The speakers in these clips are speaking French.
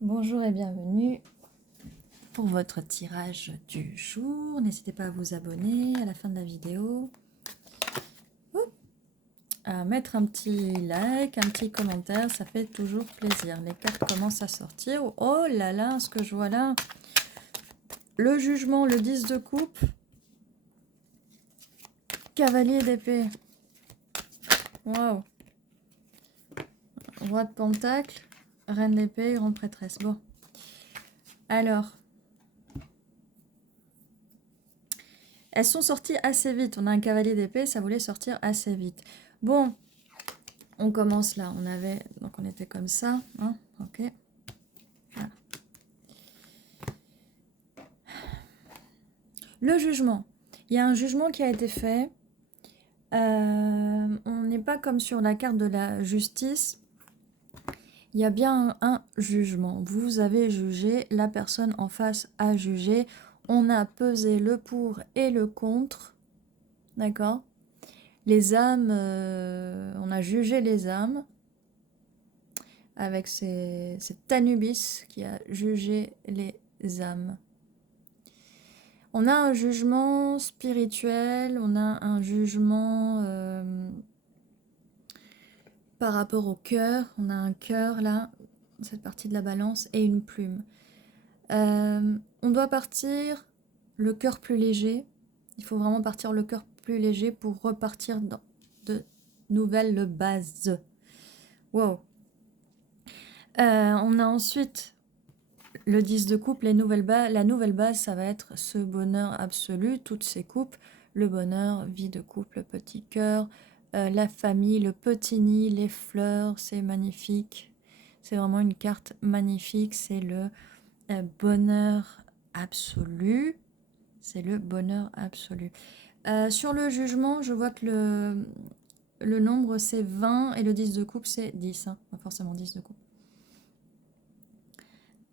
Bonjour et bienvenue pour votre tirage du jour. N'hésitez pas à vous abonner à la fin de la vidéo, à mettre un petit like, un petit commentaire, ça fait toujours plaisir. Les cartes commencent à sortir. Oh là là, ce que je vois là. Le jugement, le 10 de coupe, cavalier d'épée. Waouh. Roi de pentacle, reine d'épée, grande prêtresse. Bon. Alors, elles sont sorties assez vite. On a un cavalier d'épée, ça voulait sortir assez vite. Bon, on commence là. Donc on était comme ça. Hein, ok. Voilà. Le jugement. Il y a un jugement qui a été fait. On n'est pas comme sur la carte de la justice. Il y a bien un jugement. Vous avez jugé, la personne en face a jugé. On a pesé le pour et le contre. D'accord? Les âmes, on a jugé les âmes. Avec c'est Anubis qui a jugé les âmes. On a un jugement spirituel, on a un jugement par rapport au cœur. On a un cœur là, cette partie de la balance, et une plume. On doit partir le cœur plus léger. Il faut vraiment partir le cœur plus léger pour repartir dans de nouvelles bases. Wow. On a ensuite le 10 de coupe, la nouvelle base, ça va être ce bonheur absolu, toutes ces coupes, le bonheur, vie de couple, petit cœur, la famille, le petit nid, les fleurs, c'est magnifique. C'est vraiment une carte magnifique, c'est le bonheur absolu. C'est le bonheur absolu. Sur le jugement, je vois que le nombre c'est 20 et le 10 de coupe c'est 10, hein, pas forcément 10 de coupe.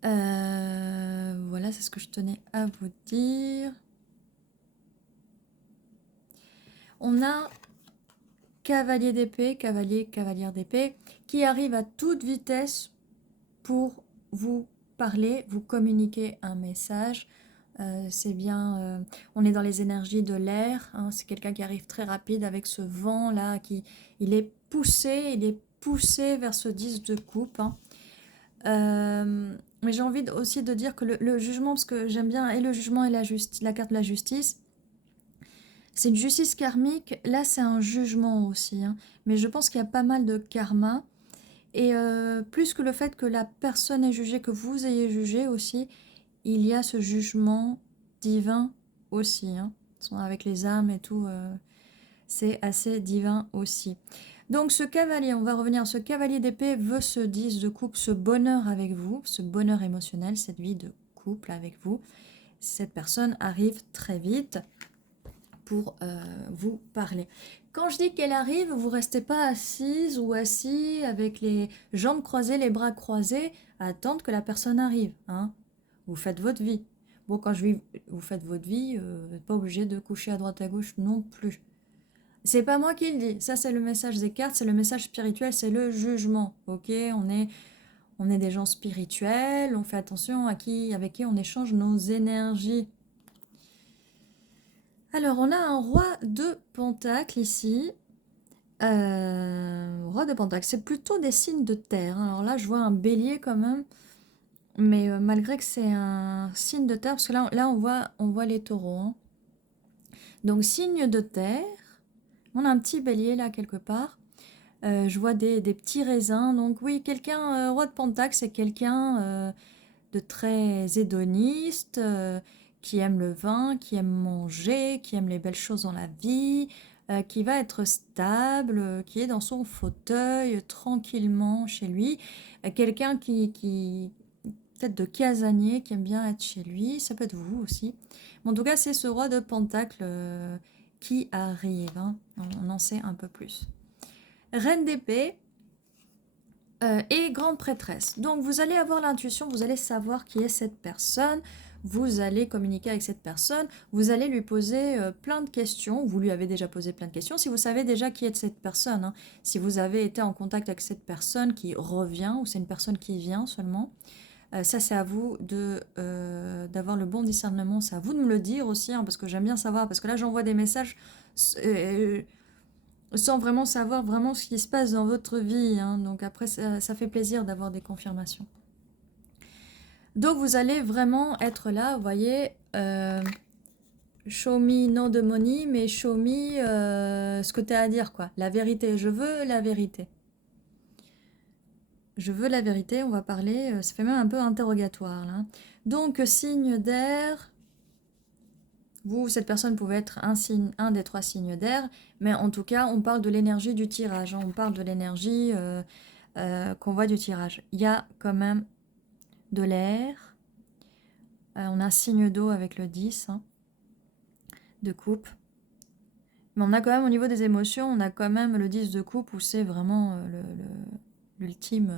Voilà, c'est ce que je tenais à vous dire. On a cavalier d'épée, cavalière d'épée, qui arrive à toute vitesse pour vous parler, vous communiquer un message. C'est bien, on est dans les énergies de l'air, hein, c'est quelqu'un qui arrive très rapide avec ce vent là, il est poussé vers ce 10 de coupe. Hein. Mais j'ai envie aussi de dire que le jugement, parce que j'aime bien et le jugement et la carte de la justice, c'est une justice karmique. Là, c'est un jugement aussi. Hein. Mais je pense qu'il y a pas mal de karma. Et plus que le fait que la personne ait jugé, que vous ayez jugé aussi, il y a ce jugement divin aussi. Hein. Avec les âmes et tout, c'est assez divin aussi. Donc ce cavalier, on va revenir, ce cavalier d'épée veut se 10 de coupe, ce bonheur avec vous, ce bonheur émotionnel, cette vie de couple avec vous. Cette personne arrive très vite pour vous parler. Quand je dis qu'elle arrive, vous ne restez pas assise ou assis avec les jambes croisées, les bras croisés, à attendre que la personne arrive. Hein. Vous faites votre vie. Bon, quand je dis vous faites votre vie, vous n'êtes pas obligé de coucher à droite à gauche non plus. C'est pas moi qui le dis. Ça, c'est le message des cartes, c'est le message spirituel, c'est le jugement. Ok, on est des gens spirituels, on fait attention avec qui on échange nos énergies. Alors, on a un roi de pentacle ici. Roi de pentacle, c'est plutôt des signes de terre. Alors là, je vois un bélier quand même. Mais malgré que c'est un signe de terre, parce que là on voit les taureaux. Hein. Donc, signe de terre. On a un petit bélier là quelque part. Je vois des petits raisins. Donc oui, quelqu'un, roi de pentacle, c'est quelqu'un de très hédoniste, qui aime le vin, qui aime manger, qui aime les belles choses dans la vie, qui va être stable, qui est dans son fauteuil tranquillement chez lui. Quelqu'un qui peut-être de casanier, qui aime bien être chez lui. Ça peut être vous aussi. Mais en tout cas, c'est ce roi de pentacle qui arrive. Hein. On en sait un peu plus. Reine d'épée et grande prêtresse. Donc vous allez avoir l'intuition, vous allez savoir qui est cette personne, vous allez communiquer avec cette personne, vous allez lui poser plein de questions, vous lui avez déjà posé plein de questions, si vous savez déjà qui est cette personne, hein, si vous avez été en contact avec cette personne qui revient, ou c'est une personne qui vient seulement, Ça, c'est à vous d'avoir le bon discernement. C'est à vous de me le dire aussi, hein, parce que j'aime bien savoir. Parce que là, j'envoie des messages euh, sans vraiment savoir vraiment ce qui se passe dans votre vie, hein. Donc après, ça fait plaisir d'avoir des confirmations. Donc vous allez vraiment être là, vous voyez, show me non de money, mais show me ce que tu as à dire, quoi. La vérité, je veux la vérité. Je veux la vérité, on va parler, ça fait même un peu interrogatoire là. Donc signe d'air, vous, cette personne pouvait être un des 3 signes d'air, mais en tout cas, on parle de l'énergie du tirage, hein. On parle de l'énergie qu'on voit du tirage. Il y a quand même de l'air, on a un signe d'eau avec le 10, hein, de coupe. Mais on a quand même, au niveau des émotions, on a quand même le 10 de coupe où c'est vraiment l'ultime,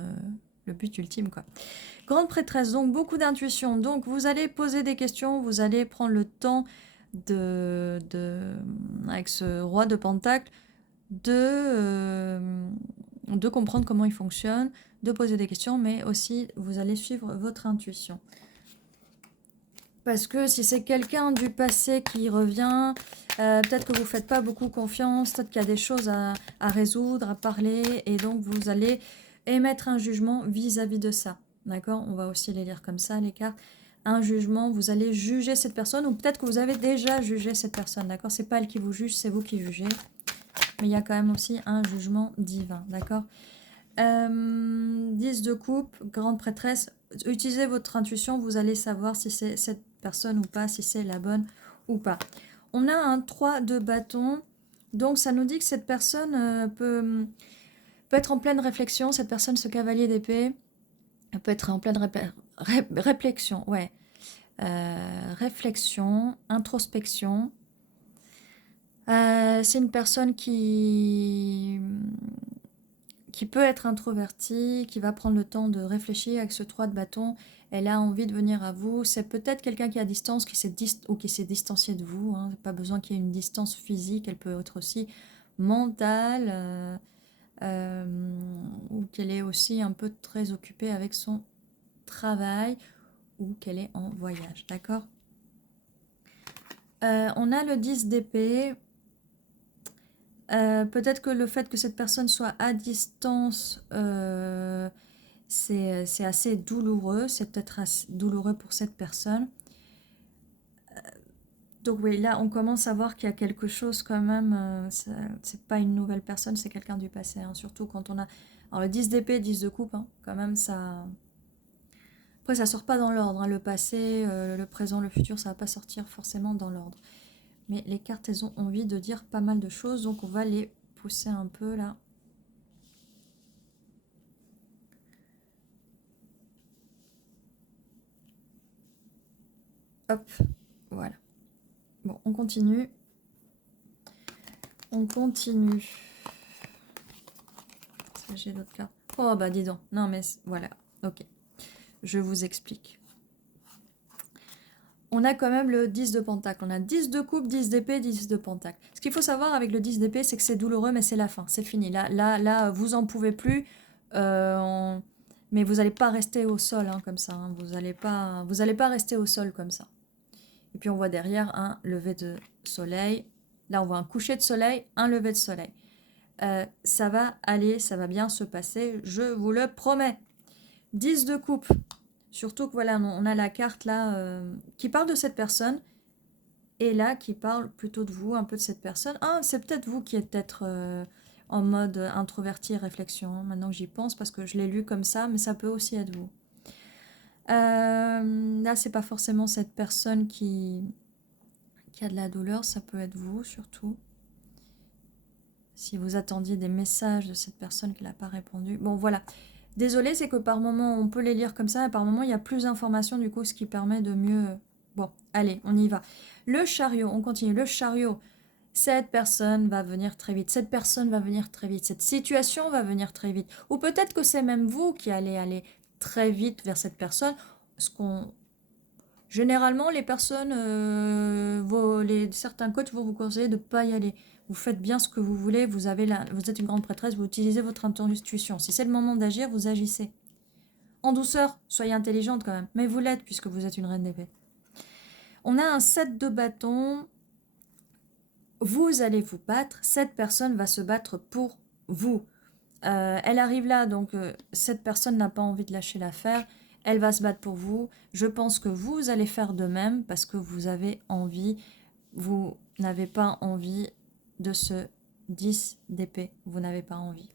le but ultime, quoi. Grande prêtresse, donc beaucoup d'intuition. Donc vous allez poser des questions, vous allez prendre le temps avec ce roi de pentacle, de comprendre comment il fonctionne, de poser des questions, mais aussi vous allez suivre votre intuition. Parce que si c'est quelqu'un du passé qui revient, peut-être que vous ne faites pas beaucoup confiance, peut-être qu'il y a des choses à résoudre, à parler, et donc vous allez émettre un jugement vis-à-vis de ça. D'accord? On va aussi les lire comme ça, les cartes. Un jugement, vous allez juger cette personne, ou peut-être que vous avez déjà jugé cette personne. D'accord? C'est pas elle qui vous juge, c'est vous qui jugez. Mais il y a quand même aussi un jugement divin. D'accord? 10 de coupe, grande prêtresse. Utilisez votre intuition, vous allez savoir si c'est cette personne ou pas, si c'est la bonne ou pas. On a un 3 de bâton, donc ça nous dit que cette personne peut être en pleine réflexion, cette personne, ce cavalier d'épée, peut être en pleine réflexion, ouais. Réflexion, introspection. C'est une personne qui peut être introvertie, qui va prendre le temps de réfléchir avec ce 3 de bâton. Elle a envie de venir à vous. C'est peut-être quelqu'un qui est à distance, qui s'est distancié de vous, hein. Pas besoin qu'il y ait une distance physique, elle peut être aussi mentale, ou qu'elle est aussi un peu très occupée avec son travail, ou qu'elle est en voyage, d'accord? On a le 10 d'épée. Peut-être que le fait que cette personne soit à distance, c'est assez douloureux. C'est peut-être assez douloureux pour cette personne. Donc oui, là, on commence à voir qu'il y a quelque chose quand même. C'est pas une nouvelle personne, c'est quelqu'un du passé, hein. Surtout quand on a... Alors le 10 d'épée, 10 de coupe, hein, quand même, ça... Après, ça sort pas dans l'ordre, hein. Le passé, le présent, le futur, ça va pas sortir forcément dans l'ordre. Mais les cartes, elles ont envie de dire pas mal de choses, donc on va les pousser un peu là. Hop, voilà. Bon, on continue. On continue. J'ai d'autres cartes. Oh bah dis donc. Non mais voilà. Ok. Je vous explique. On a quand même le 10 de pentacle. On a 10 de coupe, 10 d'épée, 10 de pentacle. Ce qu'il faut savoir avec le 10 d'épée, c'est que c'est douloureux, mais c'est la fin. C'est fini. Là, vous en pouvez plus. Mais vous n'allez pas rester au sol, hein, comme ça, hein. Vous n'allez pas rester au sol comme ça. Et puis on voit derrière un lever de soleil. Là, on voit un coucher de soleil, un lever de soleil. Ça va aller, ça va bien se passer, je vous le promets. 10 de coupe. Surtout que voilà, on a la carte là qui parle de cette personne. Et là, qui parle plutôt de vous, un peu de cette personne. Ah, c'est peut-être vous qui êtes peut-être en mode introverti et réflexion, hein, maintenant que j'y pense, parce que je l'ai lu comme ça, mais ça peut aussi être vous. Là, c'est pas forcément cette personne qui a de la douleur, ça peut être vous surtout. Si vous attendiez des messages de cette personne qui n'a pas répondu. Bon, voilà. Désolée, c'est que par moment, on peut les lire comme ça, et par moment, il y a plus d'informations, du coup, ce qui permet de mieux... Bon, allez, on y va. Le chariot, on continue. Le chariot, cette personne va venir très vite. Cette personne va venir très vite. Cette situation va venir très vite. Ou peut-être que c'est même vous qui allez aller très vite vers cette personne. Généralement, les personnes, certains coachs vont vous conseiller de ne pas y aller. Vous faites bien ce que vous voulez, vous êtes une grande prêtresse, vous utilisez votre intuition. Si c'est le moment d'agir, vous agissez. En douceur, soyez intelligente quand même. Mais vous l'êtes puisque vous êtes une reine d'épée. On a un 7 de bâton. Vous allez vous battre. Cette personne va se battre pour vous. Elle arrive là, donc cette personne n'a pas envie de lâcher l'affaire. Elle va se battre pour vous. Je pense que vous allez faire de même parce que vous avez envie. Vous n'avez pas envie de ce 10 d'épée. Vous n'avez pas envie.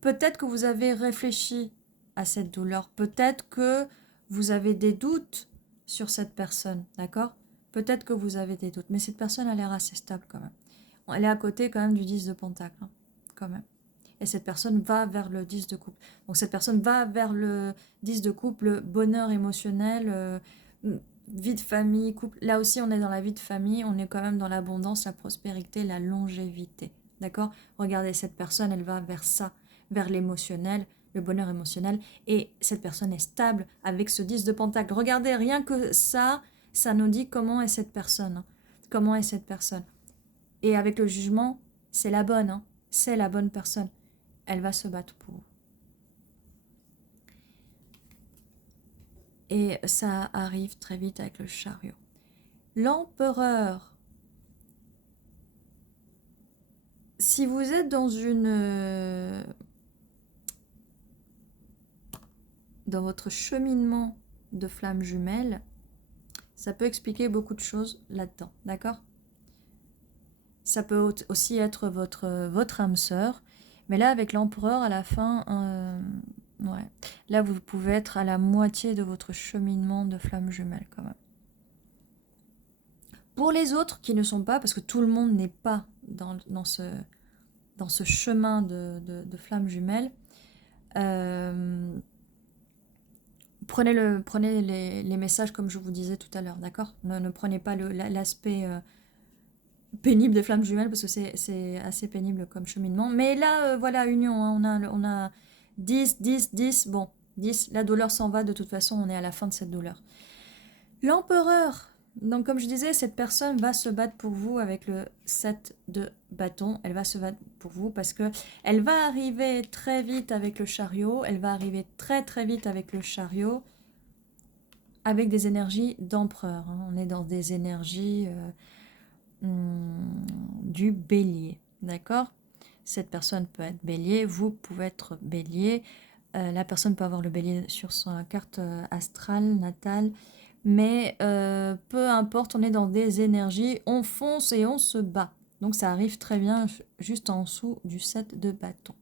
Peut-être que vous avez réfléchi à cette douleur. Peut-être que vous avez des doutes sur cette personne. D'accord? Peut-être que vous avez des doutes. Mais cette personne a l'air assez stable quand même. Elle est à côté quand même du 10 de pentacle. Hein, quand même. Et cette personne va vers le 10 de couple. Donc cette personne va vers le 10 de couple, bonheur émotionnel, vie de famille, couple. Là aussi, on est dans la vie de famille, on est quand même dans l'abondance, la prospérité, la longévité. D'accord? Regardez, cette personne, elle va vers ça, vers l'émotionnel, le bonheur émotionnel. Et cette personne est stable avec ce 10 de pentacle. Regardez, rien que ça nous dit comment est cette personne. Hein. Comment est cette personne. Et avec le jugement, c'est la bonne. Hein. C'est la bonne personne. Elle va se battre pour vous. Et ça arrive très vite avec le chariot. L'empereur. Si vous êtes dans dans votre cheminement de flamme jumelle, ça peut expliquer beaucoup de choses là-dedans, d'accord? Ça peut aussi être votre âme sœur. Mais là, avec l'empereur, à la fin, ouais. Là, vous pouvez être à la moitié de votre cheminement de flamme jumelle, quand même. Pour les autres qui ne sont pas, parce que tout le monde n'est pas dans ce chemin de flamme jumelle, prenez les messages comme je vous disais tout à l'heure, d'accord? Ne prenez pas l'aspect pénible des flammes jumelles parce que c'est assez pénible comme cheminement. Mais là, voilà, union, hein, on a 10, 10, 10, bon, 10, la douleur s'en va, de toute façon, on est à la fin de cette douleur. L'empereur, donc comme je disais, cette personne va se battre pour vous avec le 7 de bâton, elle va se battre pour vous parce que elle va arriver très vite avec le chariot, elle va arriver très très vite avec le chariot, avec des énergies d'empereur, hein. On est dans des énergies du bélier, d'accord? Cette personne peut être bélier, vous pouvez être bélier, la personne peut avoir le bélier sur sa carte astrale, natale, mais peu importe, on est dans des énergies, on fonce et on se bat. Donc ça arrive très bien juste en dessous du 7 de bâton.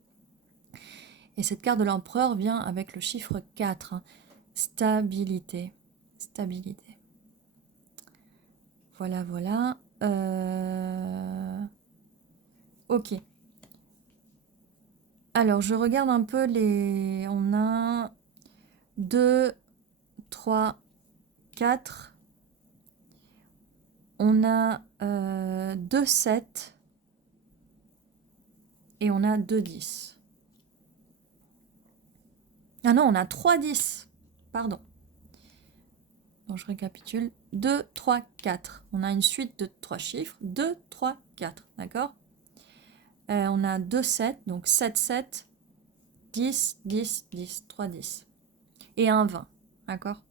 Et cette carte de l'empereur vient avec le chiffre 4, hein. Stabilité. Stabilité. Voilà, voilà. Ok. Alors, je regarde un peu les... On a 2, 3, 4. On a 2, 7. Et on a 2, 10. Ah non, on a 3, 10. Pardon. Donc, je récapitule. 2, 3, 4. On a une suite de 3 chiffres. 2, 3, 4. D'accord? On a 2, 7. Donc, 7, 7. 10, 10, 10. 3, 10. Et un 20. D'accord?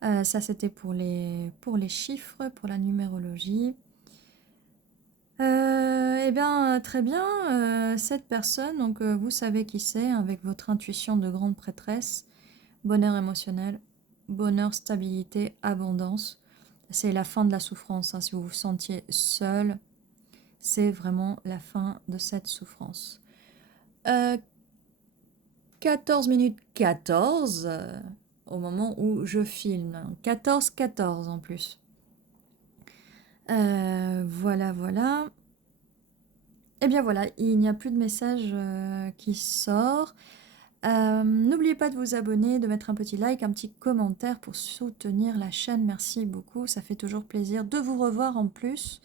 Ça, c'était pour les chiffres, pour la numérologie. Eh bien, très bien. Cette personne, donc vous savez qui c'est, avec votre intuition de grande prêtresse, bonheur émotionnel, bonheur, stabilité, abondance. C'est la fin de la souffrance. Hein. Si vous vous sentiez seul, c'est vraiment la fin de cette souffrance. 14 minutes 14 au moment où je filme. 14-14 en plus. Voilà, voilà. Et bien voilà, il n'y a plus de message qui sort. N'oubliez pas de vous abonner, de mettre un petit like, un petit commentaire pour soutenir la chaîne. Merci beaucoup, ça fait toujours plaisir de vous revoir en plus.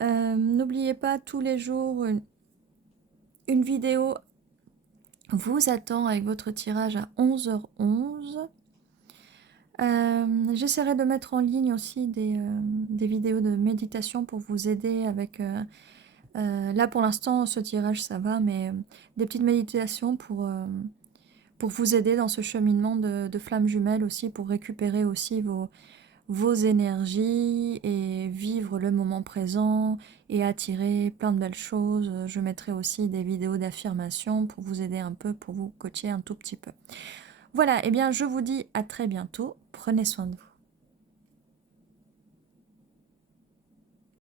N'oubliez pas, tous les jours, une vidéo vous attend avec votre tirage à 11h11. J'essaierai de mettre en ligne aussi des vidéos de méditation pour vous aider avec Là, pour l'instant, ce tirage, ça va, mais des petites méditations pour vous aider dans ce cheminement de flammes jumelles aussi, pour récupérer aussi vos énergies et vivre le moment présent et attirer plein de belles choses. Je mettrai aussi des vidéos d'affirmation pour vous aider un peu, pour vous coacher un tout petit peu. Voilà, et bien je vous dis à très bientôt. Prenez soin de vous.